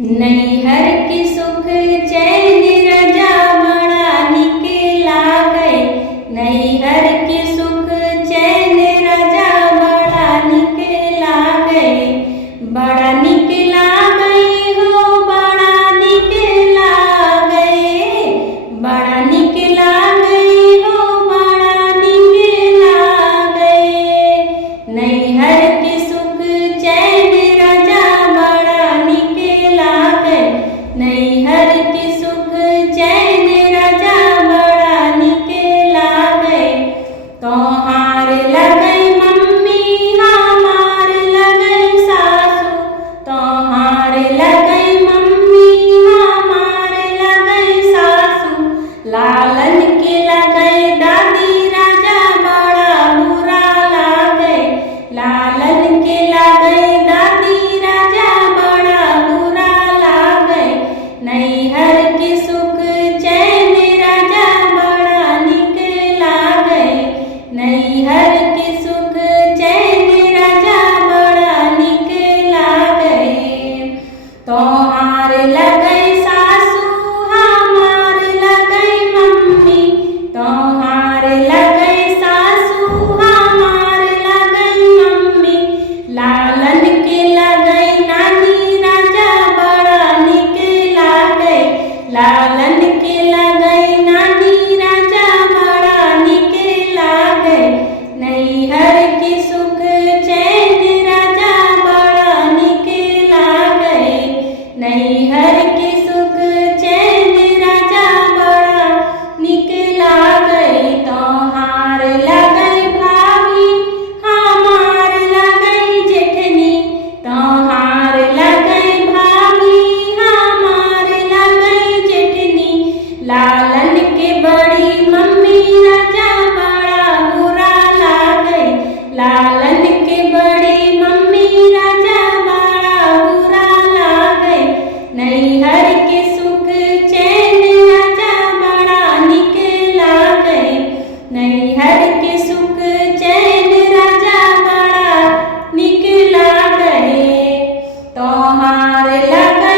नैहर के सुख चैन रजा बड़ा निक लागै। नैहर के सुख चैन रजा बड़ा निक लागै। बड़ा निक लागै हो बड़ा निक लागै। बड़ा निक लागै हो बड़ा निक लागै। नैहर के सुख चैन रजा बड़ा निक लागै। नैहर के सुख चैन रजा बड़ा निक लागै। तोहार लगै मम्मी हमार लगै सासू। तोहार लगै मम्मी हमार लगै सासू। लालन के लगै दादी राजा बड़ा बुरा लागै। लालन के लगै दादी राजा बड़ा बुरा लागै। नैहर के सुख चैन राजा बड़ा निक लागै। नैहर के सुख चैन राजा बड़ा निक लागै। तोहार लगै सासू हमार लगै मम्मी। तोहार लगै सासू हमार लगै मम्मी। लालन के लगै नानी राजा बड़ा निक लागै। लालन के लगै नानी राजा बड़ा निक लागै। नैहर के सुख चैन राजा बड़ा निक लागै। नैहर के सुख चैन राजा बड़ा निक लागै। तोहार लगै भाभी हमार लगै जेठनी। तोहार लगै भाभी हमार लगै जेठनी। लालन के बड़ी मम्मी राजा बड़ा बुरा लागै। लालन के बड़ी मम्मी राजा बड़ा बुरा लागै। नैहर के सुख चैन राजा बड़ा निक लागै। नैहर के सुख चैन राजा बड़ा निक लागै। तोहार लगै